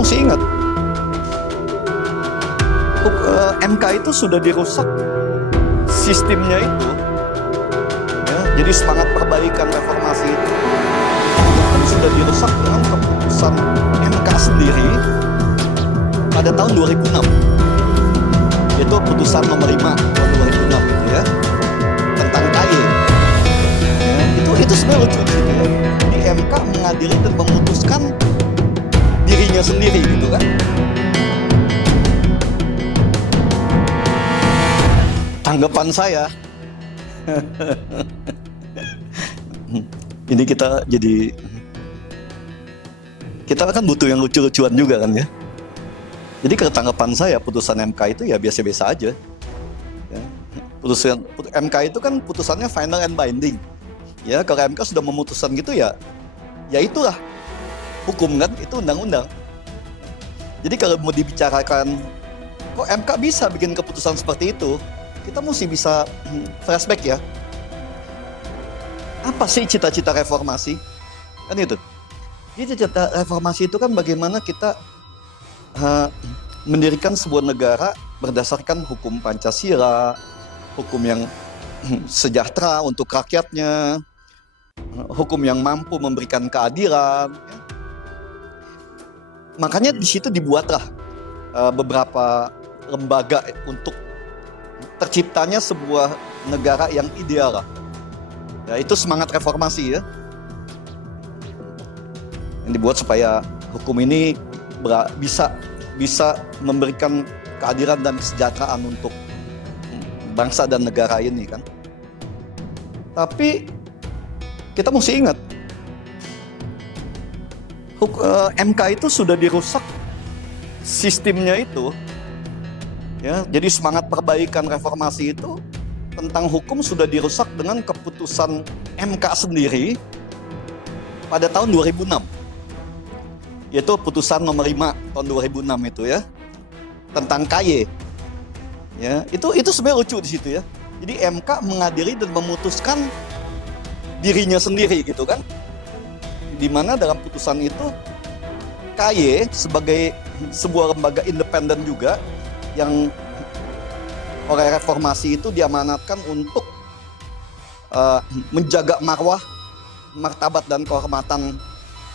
mesti ingat, MK itu sudah dirusak sistemnya itu, ya. Jadi semangat perbaikan reformasi itu kan sudah dirusak dengan keputusan MK sendiri pada tahun 2006. Itu putusan nomor 5 tahun 2006 itu ya, tentang KY. Ya, itu sebenarnya lucu gitu ya. Jadi MK mengadili dan memutuskan dirinya sendiri gitu kan. Tanggapan saya, ini kita kan butuh yang lucu-lucuan juga kan ya. Jadi ketanggapan saya putusan MK itu ya biasa-biasa aja. Ya. Putusan MK itu kan putusannya final and binding. Ya kalau MK sudah memutuskan gitu ya itulah hukum kan, itu undang-undang. Jadi kalau mau dibicarakan kok MK bisa bikin keputusan seperti itu, kita mesti bisa flashback ya. Apa sih cita-cita reformasi? Kan itu. Jadi cita-cita reformasi itu kan bagaimana kita mendirikan sebuah negara berdasarkan hukum Pancasila, hukum yang sejahtera untuk rakyatnya, hukum yang mampu memberikan keadilan. Makanya di situ dibuatlah beberapa lembaga untuk terciptanya sebuah negara yang ideal lah. Ya, itu semangat reformasi ya. Yang dibuat supaya hukum ini bisa memberikan keadilan dan kesejahteraan untuk bangsa dan negara ini kan. Tapi kita mesti ingat, MK itu sudah dirusak sistemnya itu. Ya, jadi semangat perbaikan reformasi itu tentang hukum sudah dirusak dengan keputusan MK sendiri pada tahun 2006. Yaitu putusan nomor 5 tahun 2006 itu ya, tentang KY. Ya, itu sebenarnya lucu di situ ya. Jadi MK mengadili dan memutuskan dirinya sendiri gitu kan. Di mana dalam putusan itu KY sebagai sebuah lembaga independen juga yang oleh reformasi itu diamanatkan untuk menjaga marwah, martabat dan kehormatan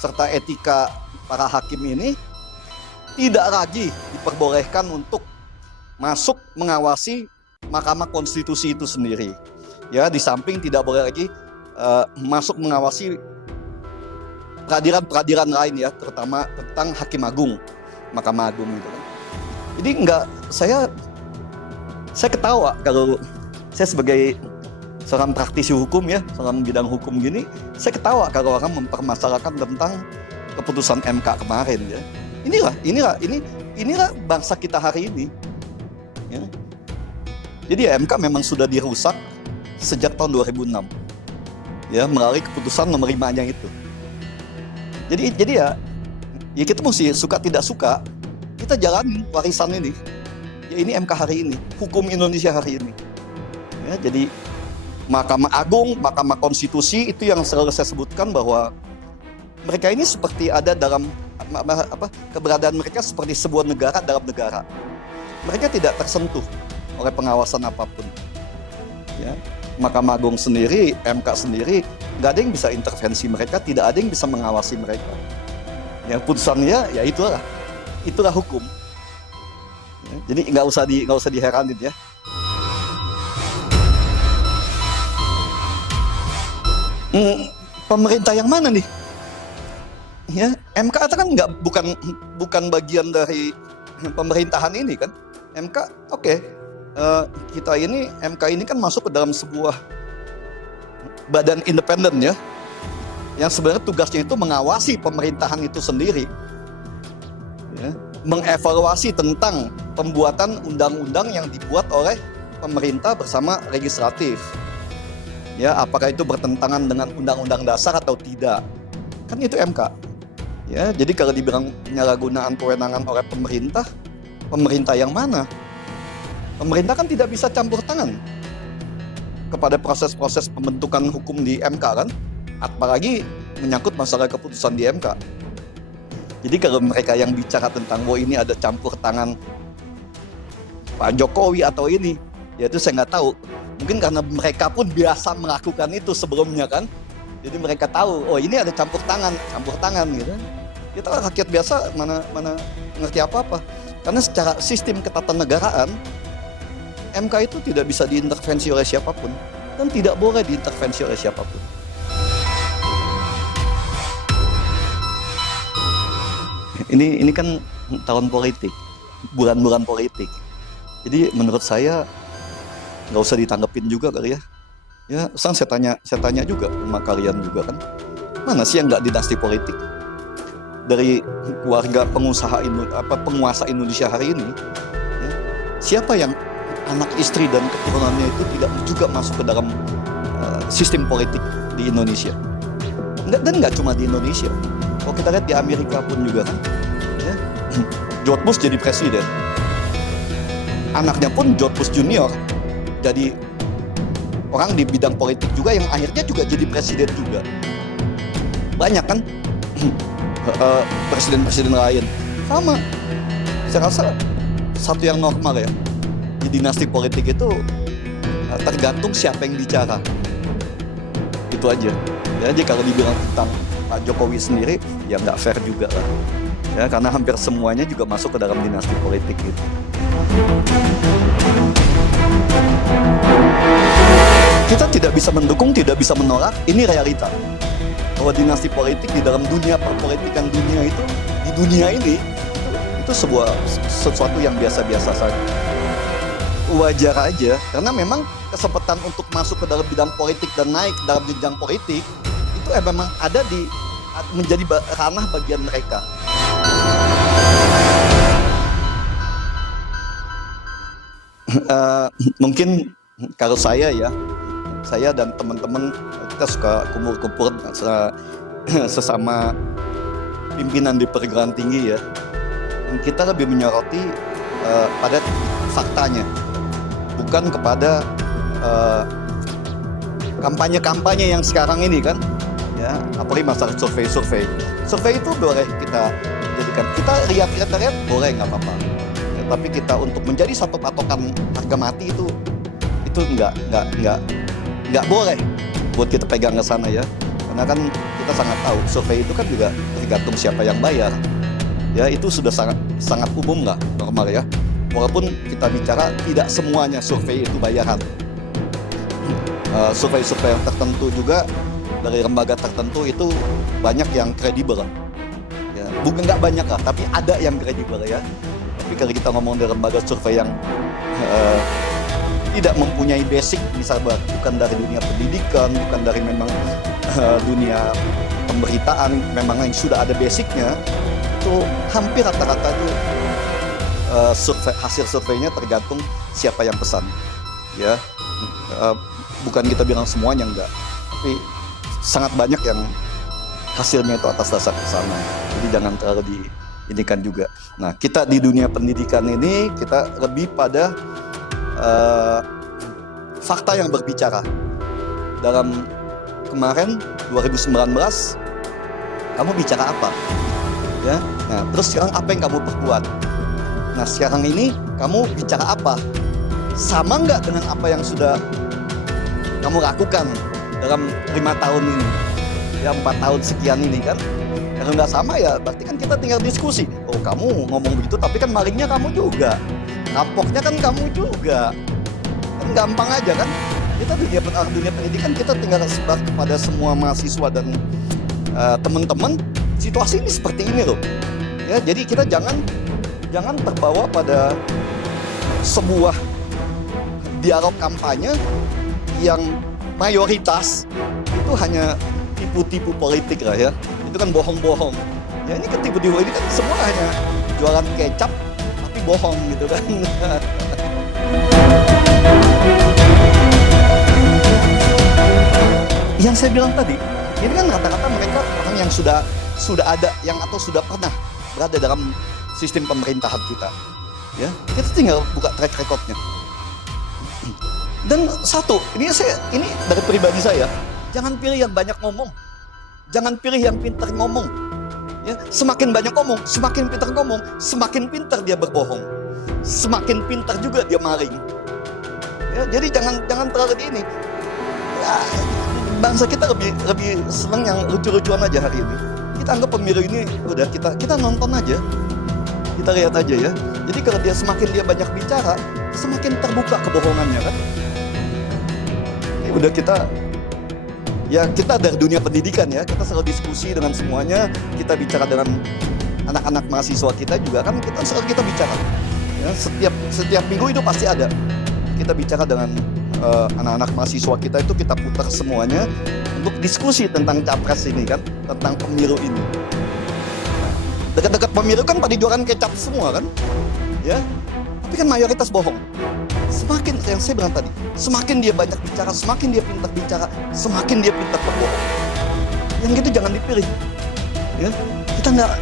serta etika para hakim ini tidak lagi diperbolehkan untuk masuk mengawasi Mahkamah Konstitusi itu sendiri. Ya, di samping tidak boleh lagi masuk mengawasi peradilan-peradilan lain ya, terutama tentang Hakim Agung, Mahkamah Agung itu. Jadi saya ketawa kalau saya sebagai seorang praktisi hukum ya, seorang bidang hukum gini, saya ketawa kalau orang mempermasalahkan tentang keputusan MK kemarin ya. Inilah bangsa kita hari ini. Ya. Jadi ya, MK memang sudah dirusak sejak tahun 2006. Ya, melalui keputusan nomor 5-nya itu. Jadi ya kita mesti suka tidak suka, kita jalanin warisan ini. Ya ini MK hari ini, hukum Indonesia hari ini. Ya, jadi Mahkamah Agung, Mahkamah Konstitusi itu yang selalu saya sebutkan bahwa mereka ini seperti ada dalam keberadaan mereka seperti sebuah negara dalam negara. Mereka tidak tersentuh oleh pengawasan apapun. Ya, Mahkamah Agung sendiri, MK sendiri, nggak ada yang bisa intervensi mereka, tidak ada yang bisa mengawasi mereka. Ya, putusannya ya itulah hukum. Ya, jadi nggak usah diheranin ya. Pemerintah yang mana nih? Ya, MK itu kan bukan bagian dari pemerintahan ini kan. MK oke. MK ini kan masuk ke dalam sebuah badan independen ya, yang sebenarnya tugasnya itu mengawasi pemerintahan itu sendiri, ya, mengevaluasi tentang pembuatan undang-undang yang dibuat oleh pemerintah bersama legislatif. Ya, apakah itu bertentangan dengan undang-undang dasar atau tidak? Kan itu MK. Ya, jadi kalau dibilang penyalahgunaan kewenangan oleh pemerintah yang mana? Pemerintah kan tidak bisa campur tangan kepada proses-proses pembentukan hukum di MK kan, apalagi menyangkut masalah keputusan di MK. Jadi kalau mereka yang bicara tentang ini ada campur tangan Pak Jokowi atau ini, ya itu saya nggak tahu. Mungkin karena mereka pun biasa melakukan itu sebelumnya kan. Jadi mereka tahu, ini ada campur tangan gitu. Kita rakyat biasa mana ngerti apa-apa. Karena secara sistem ketatanegaraan, MK itu tidak bisa diintervensi oleh siapapun dan tidak boleh diintervensi oleh siapapun. Ini kan tahun politik, bulan-bulan politik. Jadi menurut saya nggak usah ditanggepin juga kali ya. Ya, saya tanya juga sama kalian juga kan, mana sih yang nggak dinasti politik? Dari keluarga penguasa Indonesia hari ini, ya, siapa yang anak istri dan keturunannya itu tidak juga masuk ke dalam sistem politik di Indonesia? Dan nggak cuma di Indonesia. Kalau kita lihat di Amerika pun juga kan, ya, George Bush jadi presiden, anaknya pun George Bush Junior jadi orang di bidang politik juga yang akhirnya juga jadi presiden juga. Banyak kan presiden-presiden lain sama. Saya rasa satu yang normal ya di dinasti politik itu tergantung siapa yang bicara. Itu aja. Ya, jadi kalau dibilang tentang Pak Jokowi sendiri ya nggak fair juga lah. Ya, karena hampir semuanya juga masuk ke dalam dinasti politik gitu. Kita tidak bisa mendukung, tidak bisa menolak, ini realita. Bahwa dinasti politik di dalam dunia perpolitikan dunia itu, di dunia ini, itu sesuatu yang biasa-biasa saja. Wajar aja, karena memang kesempatan untuk masuk ke dalam bidang politik dan naik dalam jenjang politik, itu memang ada menjadi ranah bagian mereka. Mungkin kalau saya dan teman-teman kita suka kumpul-kumpul sesama pimpinan di perguruan tinggi ya. Kita lebih menyoroti pada faktanya, bukan kepada kampanye-kampanye yang sekarang ini kan. Ya, apalagi masalah survei. Survei itu boleh kita jadikan, kita lihat boleh nggak apa-apa. Ya, tapi kita untuk menjadi satu patokan harga mati itu nggak boleh buat kita pegang ke sana ya. Karena kan kita sangat tahu survei itu kan juga tergantung siapa yang bayar. Ya, itu sudah sangat umum lah, normal ya. Walaupun kita bicara tidak semuanya survei itu bayaran. Survei-survei yang tertentu juga dari lembaga tertentu itu banyak yang kredibel. Ya, bukan nggak banyak lah, tapi ada yang kredibel ya. Tapi kalau kita ngomong dari lembaga survei yang tidak mempunyai basic, misalnya bukan dari dunia pendidikan, bukan dari memang dunia pemberitaan, memang yang sudah ada basicnya, itu hampir rata-rata itu hasil surveinya tergantung siapa yang pesan. Ya, bukan kita bilang semuanya enggak, tapi sangat banyak yang hasilnya itu atas dasar kesana. Jadi jangan terlalu diinikan juga. Nah, kita di dunia pendidikan ini kita lebih pada fakta yang berbicara. Dalam kemarin 2019 kamu bicara apa? Ya. Nah, terus sekarang apa yang kamu perbuat? Nah, sekarang ini kamu bicara apa? Sama nggak dengan apa yang sudah kamu lakukan dalam 5 tahun ini? Ya, 4 tahun sekian ini kan? Kalau nggak sama ya berarti kan kita tinggal diskusi. Oh, kamu ngomong begitu tapi kan malingnya kamu juga. Rampoknya kan kamu juga. Kan gampang aja kan? Kita dunia pendidikan kita tinggal sebar kepada semua mahasiswa dan teman-teman, situasi ini seperti ini loh. Ya, jadi kita jangan terbawa pada sebuah dialog kampanye yang mayoritas itu hanya tipu-tipu politik lah ya. Itu kan bohong-bohong. Ya, ini kan tipu-tipu, ini kan semua hanya jualan kecap tapi bohong gitu kan. Yang saya bilang tadi, ini kan rata-rata mereka orang yang sudah ada yang atau sudah pernah berada dalam sistem pemerintahan kita. Ya, kita tinggal buka track recordnya. Dan satu, ini dari pribadi saya, jangan pilih yang banyak ngomong, jangan pilih yang pintar ngomong. Ya, semakin banyak ngomong, semakin pintar ngomong, semakin pintar dia berbohong, semakin pintar juga dia maling. Ya, jadi jangan terlalu di ini. Ya, bangsa kita lebih senang yang lucu-lucuan aja hari ini. Kita anggap pemilu ini udah kita nonton aja, kita lihat aja ya. Jadi kalau semakin dia banyak bicara, semakin terbuka kebohongannya kan. Ini udah kita dari dunia pendidikan ya, kita selalu diskusi dengan semuanya, kita bicara dengan anak-anak mahasiswa kita juga kan, kita selalu bicara. Ya, setiap minggu itu pasti ada. Kita bicara dengan anak-anak mahasiswa kita itu, kita putar semuanya untuk diskusi tentang capres ini kan, tentang pemilu ini. Dekat-dekat pemilu kan pada jualan kecap semua kan, ya. Tapi kan mayoritas bohong. Semakin yang saya bilang tadi, semakin dia banyak bicara, semakin dia pintar bicara, semakin dia pintar berbohong. Yang gitu jangan dipilih. Ya,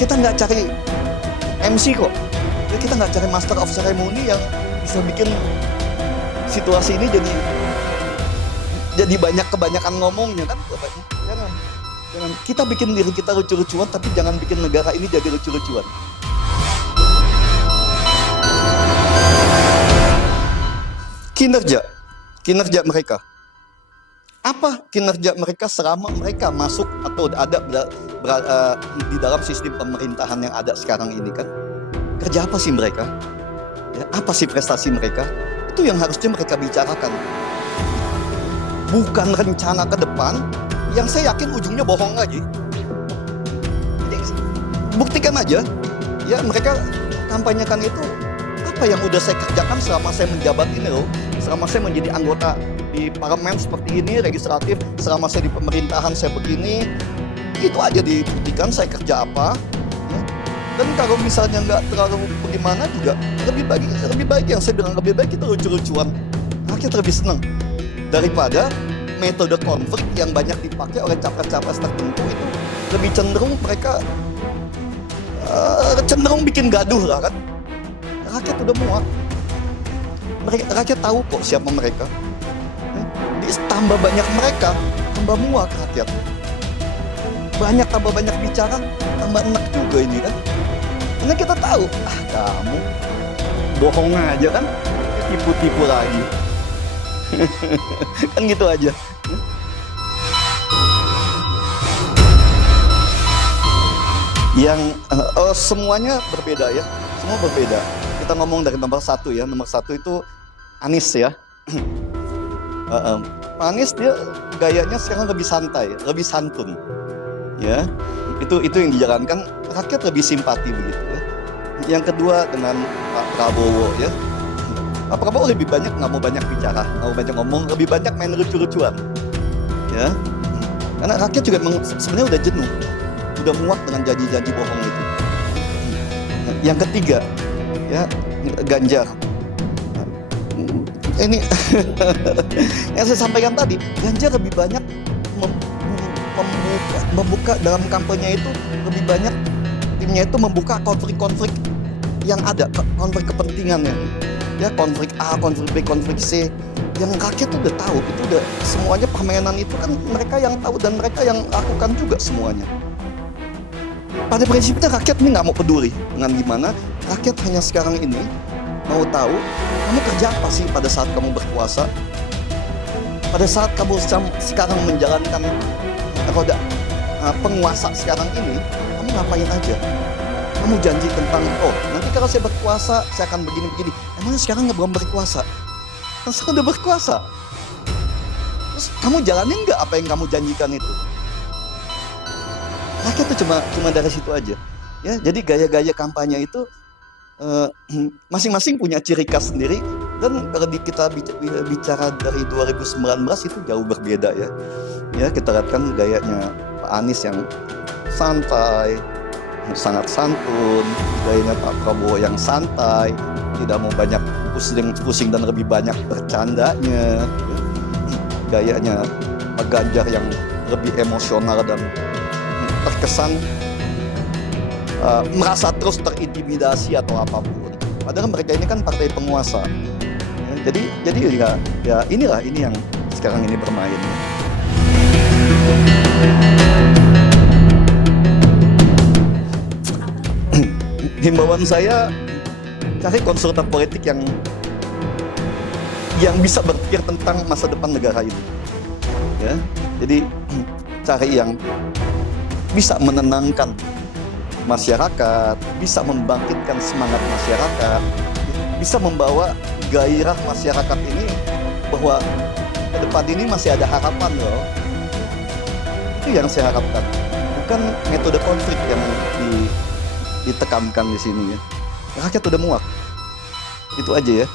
kita nggak cari MC kok. Ya, kita nggak cari master of ceremony yang bisa bikin situasi ini jadi kebanyakan ngomongnya kan. Jangan. Kita bikin diri kita lucu-lucuan, tapi jangan bikin negara ini jadi lucu-lucuan. Kinerja mereka. Apa kinerja mereka selama mereka masuk atau ada di dalam sistem pemerintahan yang ada sekarang ini kan? Kerja apa sih mereka? Ya, apa sih prestasi mereka? Itu yang harusnya mereka bicarakan. Bukan rencana ke depan yang saya yakin ujungnya bohong lagi. Jadi, buktikan aja. Ya, mereka kampanyekan itu apa yang udah saya kerjakan selama saya menjabat ini loh. Selama saya menjadi anggota di parlemen seperti ini, legislatif, selama saya di pemerintahan saya begini, itu aja dibuktikan saya kerja apa. Ya. Dan kalau misalnya nggak terlalu bagaimana juga, lebih baik yang saya bilang, lebih baik kita lucu-lucuan. Rakyat lebih senang daripada metode konflik yang banyak dipakai oleh capres-capres tertentu. Itu lebih cenderung mereka cenderung bikin gaduh lah kan. Rakyat udah muak. Rakyat tahu kok siapa mereka. Tambah banyak mereka, tambah muak rakyat. Tambah banyak bicara, tambah enak juga ini kan. Karena kita tahu, kamu bohong aja kan, tipu-tipu lagi. Kan gitu aja. Yang semuanya berbeda ya, semua berbeda. Kita ngomong dari nomor satu ya, nomor satu itu Anies ya. Pak Anies dia gayanya sekarang lebih santai, lebih santun, ya. Itu yang dijalankan, rakyat lebih simpati begitu ya. Yang kedua dengan Pak Prabowo ya. Pak Prabowo lebih banyak nggak mau banyak bicara, nggak mau banyak ngomong, lebih banyak main lucu-lucuan, ya. Karena rakyat juga sebenarnya udah jenuh, udah muak dengan janji-janji bohong itu. Yang ketiga, ya Ganjar. Ini yang saya sampaikan tadi, Ganjar lebih banyak membuka dalam kampanye itu, lebih banyak timnya itu membuka konflik-konflik yang ada, konflik kepentingannya ya, konflik A, konflik B, konflik C, yang rakyat tuh udah tahu, itu udah semuanya permainan itu kan mereka yang tahu dan mereka yang lakukan juga semuanya. Pada prinsipnya rakyat ini nggak mau peduli dengan gimana, rakyat hanya sekarang ini mau tahu kamu kerja apa sih pada saat kamu berkuasa, pada saat kamu sekarang menjalankan roda penguasa sekarang ini, kamu ngapain aja? Kamu janji tentang, nanti kalau saya berkuasa saya akan begini-begini. Emang sekarang belum berkuasa? Kan sekarang udah berkuasa. Terus kamu jalanin nggak apa yang kamu janjikan itu? Rakyat tuh cuma dari situ aja. Ya, jadi gaya-gaya kampanye itu masing-masing punya ciri khas sendiri, dan kalau kita bicara dari 2019 itu jauh berbeda ya. Ya, kita lihat kan gayanya Pak Anies yang santai, sangat santun, gayanya Pak Prabowo yang santai, tidak mau banyak pusing dan lebih banyak bercandanya. Gayanya Pak Ganjar yang lebih emosional dan terkesan merasa terus terintimidasi atau apapun. Padahal mereka ini kan partai penguasa. Ya, jadi ya ini yang sekarang ini bermain. himbauan saya, cari konsultan politik yang bisa berpikir tentang masa depan negara ini. Ya, jadi cari yang bisa menenangkan masyarakat, bisa membangkitkan semangat masyarakat, bisa membawa gairah masyarakat ini bahwa ke depan ini masih ada harapan loh. Itu yang saya harapkan, bukan metode konflik yang ditekankan di sini ya. Rakyat udah muak. Itu aja ya.